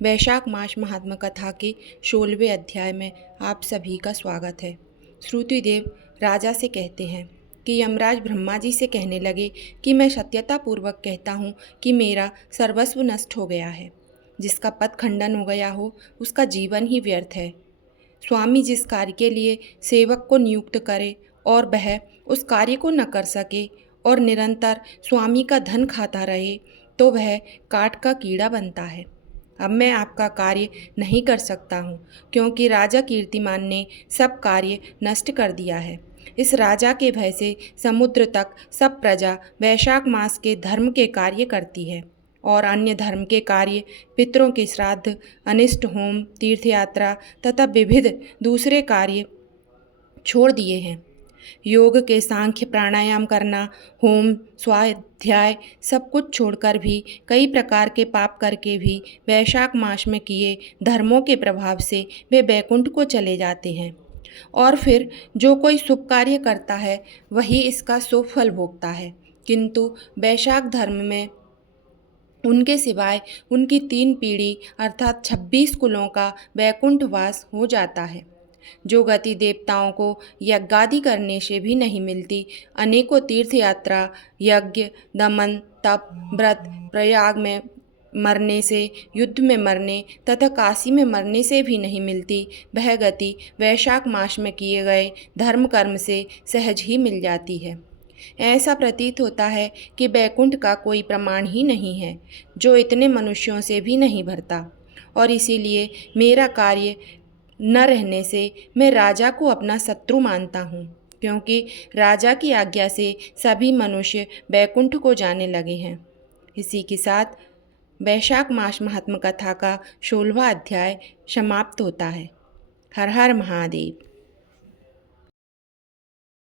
वैशाख मास महात्मा कथा के 16वें अध्याय में आप सभी का स्वागत है। श्रुतिदेव राजा से कहते हैं कि यमराज ब्रह्मा जी से कहने लगे कि मैं सत्यतापूर्वक कहता हूँ कि मेरा सर्वस्व नष्ट हो गया है। जिसका पद खंडन हो गया हो उसका जीवन ही व्यर्थ है। स्वामी जिस कार्य के लिए सेवक को नियुक्त करे और वह उस कार्य को न कर सके और निरंतर स्वामी का धन खाता रहे तो वह काठ का कीड़ा बनता है। अब मैं आपका कार्य नहीं कर सकता हूँ क्योंकि राजा कीर्तिमान ने सब कार्य नष्ट कर दिया है। इस राजा के भय से समुद्र तक सब प्रजा वैशाख मास के धर्म के कार्य करती है और अन्य धर्म के कार्य पितरों के श्राद्ध, अनिष्ट होम, तीर्थयात्रा तथा विविध दूसरे कार्य छोड़ दिए हैं। योग के सांख्य प्राणायाम करना, होम, स्वाध्याय सब कुछ छोड़कर भी कई प्रकार के पाप करके भी वैशाख मास में किए धर्मों के प्रभाव से वे बैकुंठ को चले जाते हैं। और फिर जो कोई शुभ कार्य करता है वही इसका शुभ फल भोगता है। किंतु वैशाख धर्म में उनके सिवाय उनकी 3 पीढ़ी अर्थात 26 कुलों का वैकुंठ वास हो जाता है, जो गति देवताओं को यज्ञादि करने से भी नहीं मिलती। अनेकों तीर्थ यात्रा, यज्ञ, दमन, तप, व्रत, प्रयाग में मरने से, युद्ध में मरने तथा काशी में मरने से भी नहीं मिलती। वह गति वैशाख मास में किए गए धर्म कर्म से सहज ही मिल जाती है। ऐसा प्रतीत होता है कि बैकुंठ का कोई प्रमाण ही नहीं है, जो इतने मनुष्यों से भी नहीं भरता। और इसीलिए मेरा कार्य न रहने से मैं राजा को अपना शत्रु मानता हूँ, क्योंकि राजा की आज्ञा से सभी मनुष्य बैकुंठ को जाने लगे हैं। इसी के साथ वैशाख मास महात्मा कथा का 16वां अध्याय समाप्त होता है। हर हर महादेव।